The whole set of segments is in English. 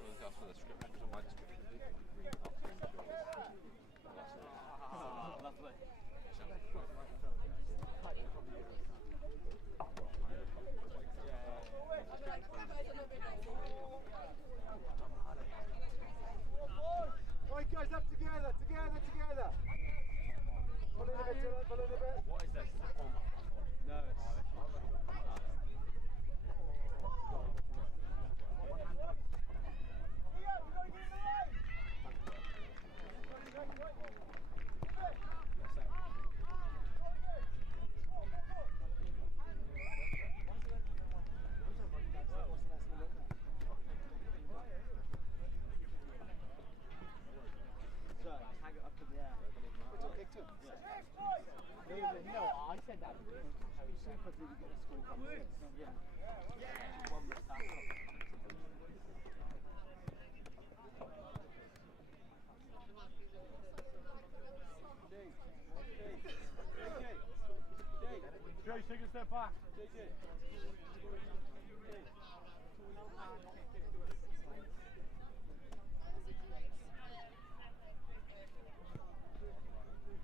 someone else for the description, because my description is green up green shorts. That's it. Ah, lovely. Right guys, up together, together. Pull in a bit, pull in a bit. What is this? No, so hang it up in the air. It's okay too. No, I said that. Super did you get a score from 6? Yeah. One mistake. Jay, take a step back.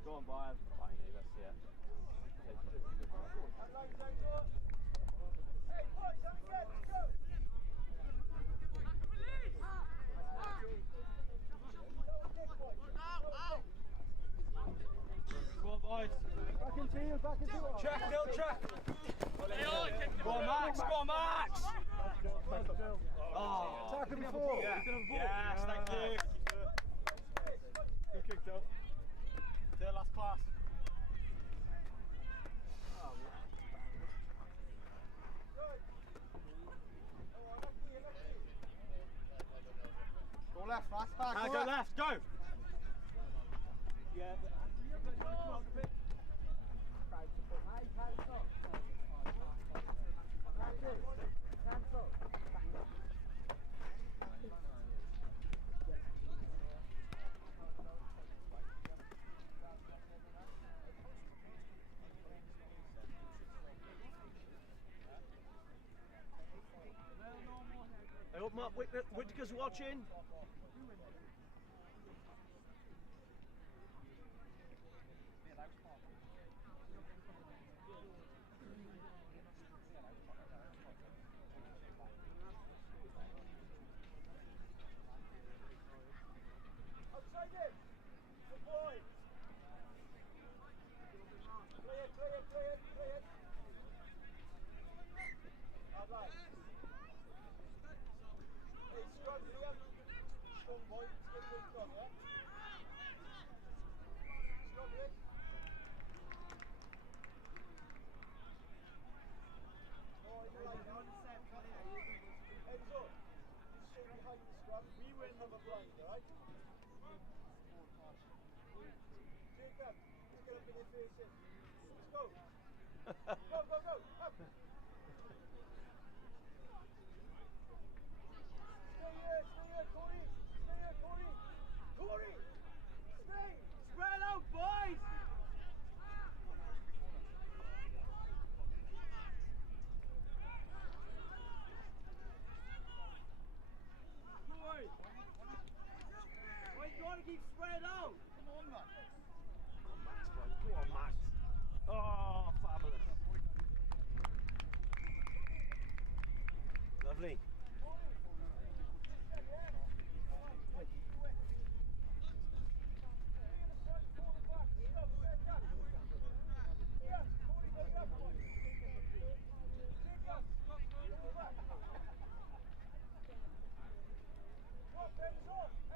Go on, Bayern. Fine, let's see it. Go on, boys. Back into you. Check, Neil, check. Go on, Max. Go on, Max. Oh, Tackle before. yes, thank you. Good kick, Del. Their last class. Go left, fast back. Go left, go. Yeah. I hope Mark Whittaker's watching. Outside it. Good boy. Play it. All right. Hey, strong, Liam. Strong boy. Still good strong, yeah? Strong, Liam. Oh, you're right. Enzo, you stay behind the scrum. We win number blind, alright? Jacob, he's going to be your face in. Let's go. Go. Up. Stay here, Corey. Corey, stay. Spread out, boys. Boys, you got to keep spread out. Come on, Max. Max, bud. Go on, Max. Oh, fabulous. Lovely.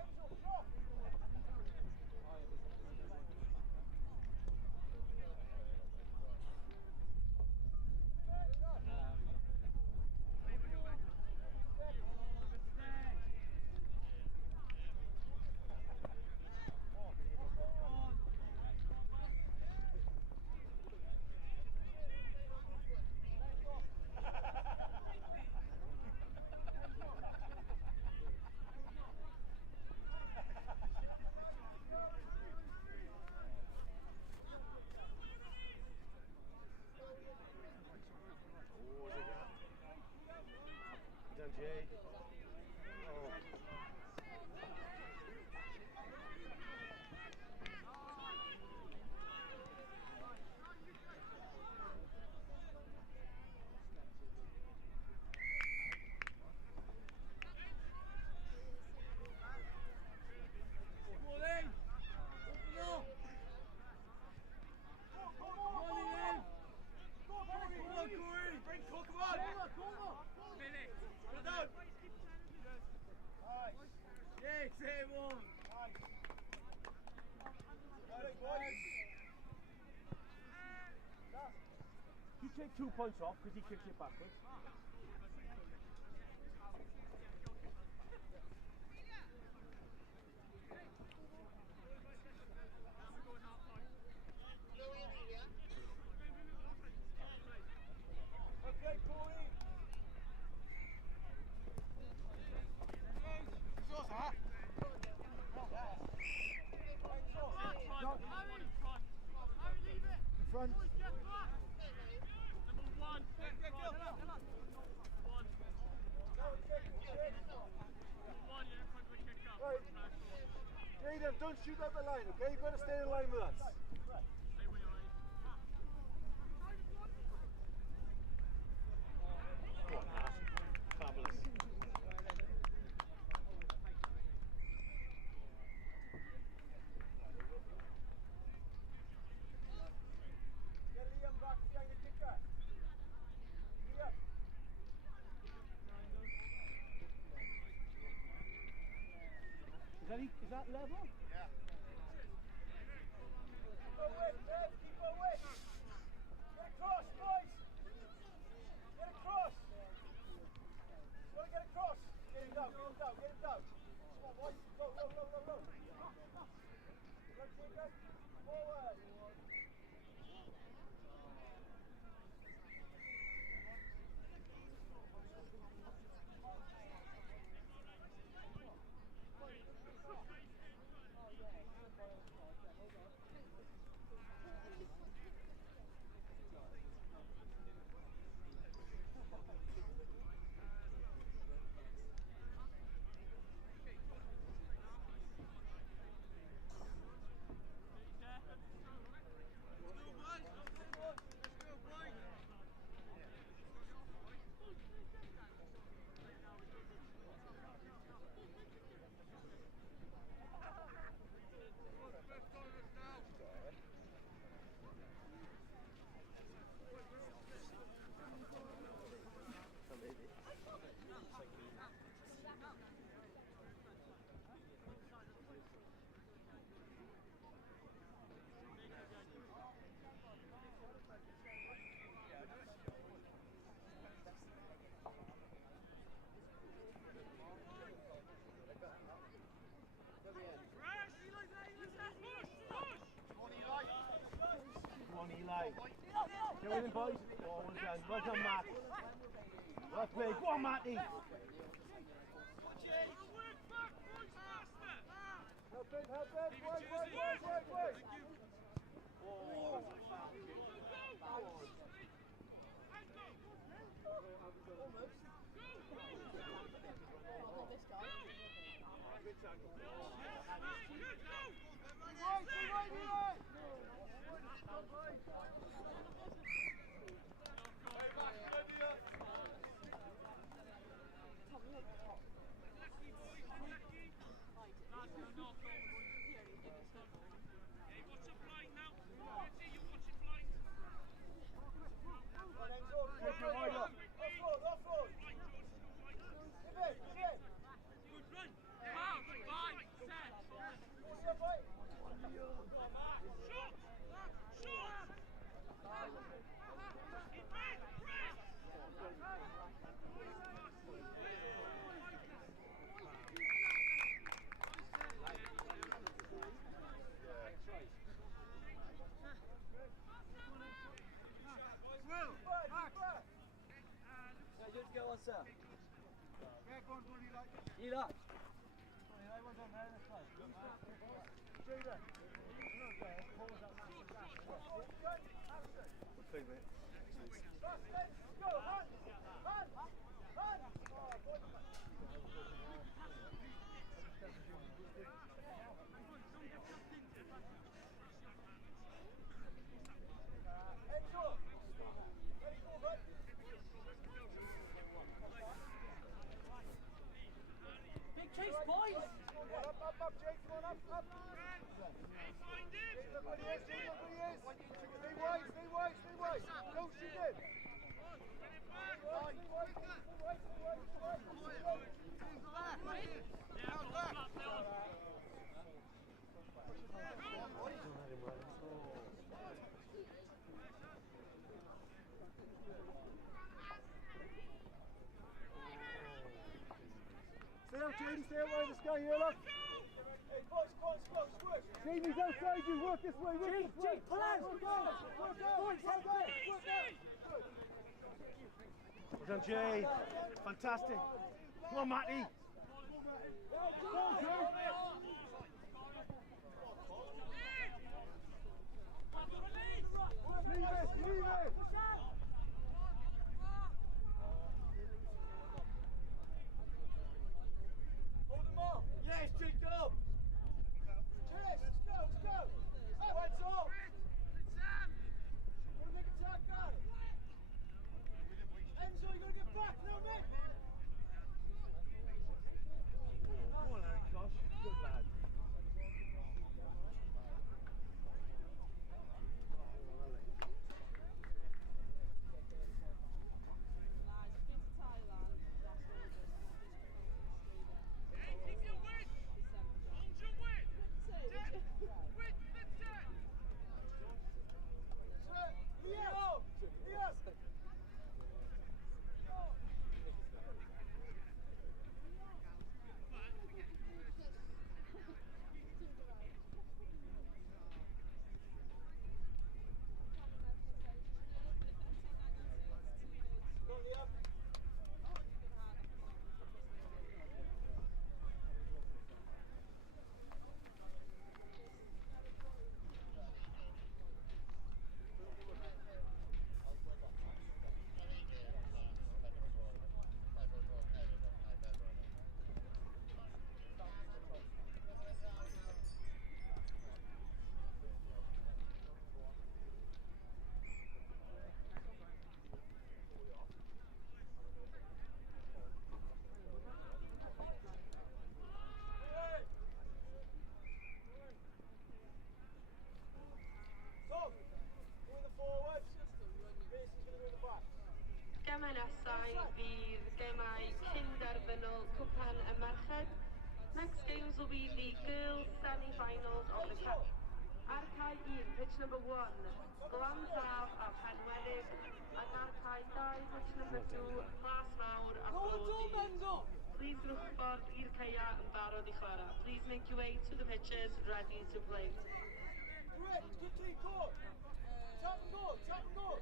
Enzo, drop. You take 2 points off because he kicks it backwards. Okay, Corey. In front. Right. Jaden, don't shoot out the line, okay? You've got to stay in line with us. Fabulous. Get Liam back behind the kicker. Liam. Is that level? Yeah. Keep away, Kev, keep away. Get across, boys. Get across. Gotta get across. Get him down, get him down, get him down. Come on, boys. Go, go, go, go, go. Right, Jacob. Forward. Come on, Eli. Get with him, boys. Well done, Matt. Well played. Go on, Matty. Help it, wait, wait, wait, wait, wait. Eli. Good, mate. Big chase, boys! Up, Jake, come on, up. Look what he is. Stay wide. Don't shoot him. Stay away this guy here, look. Hey, boys, come on, slow, switch. Jamie's outside you, work this way, work this way. Pull out, work out, work out, work out, work out. Well done, Jay. Fantastic. Come on, Matty. Leave it, leave it. Hold him up. Yes, Jake, go. Yes, let's go, let's go. Hey, lights off. Wanna make a tag, guy? Enzo, you gotta get back now, mate. Come on, Larry, gosh. Good lad. Gemau nesaf fydd gemau cyn-derfynol cwpan y merched. Next games will be the girls' semi-finals of the cup. Ar cae 1, pitch number 1, Glan Saf a Penwedig, ac ar cae 2, pitch number 2, Plas Mawr a Brody. Please look ffordd i'r caea yn barod i chwarae. Please make your way to the pitches ready to play. Correct, quickly, go. Tap and go, tap and go.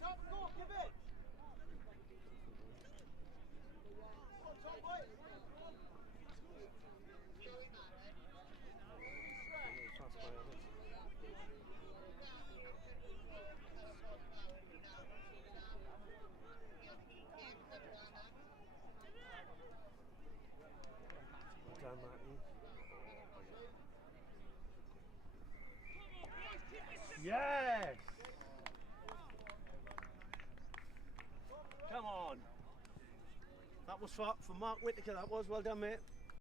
Tap and go, give it. Come on, top right. Well done, Matty. Yes! Come on. That was for Mark Whittaker, that was. Well done, mate.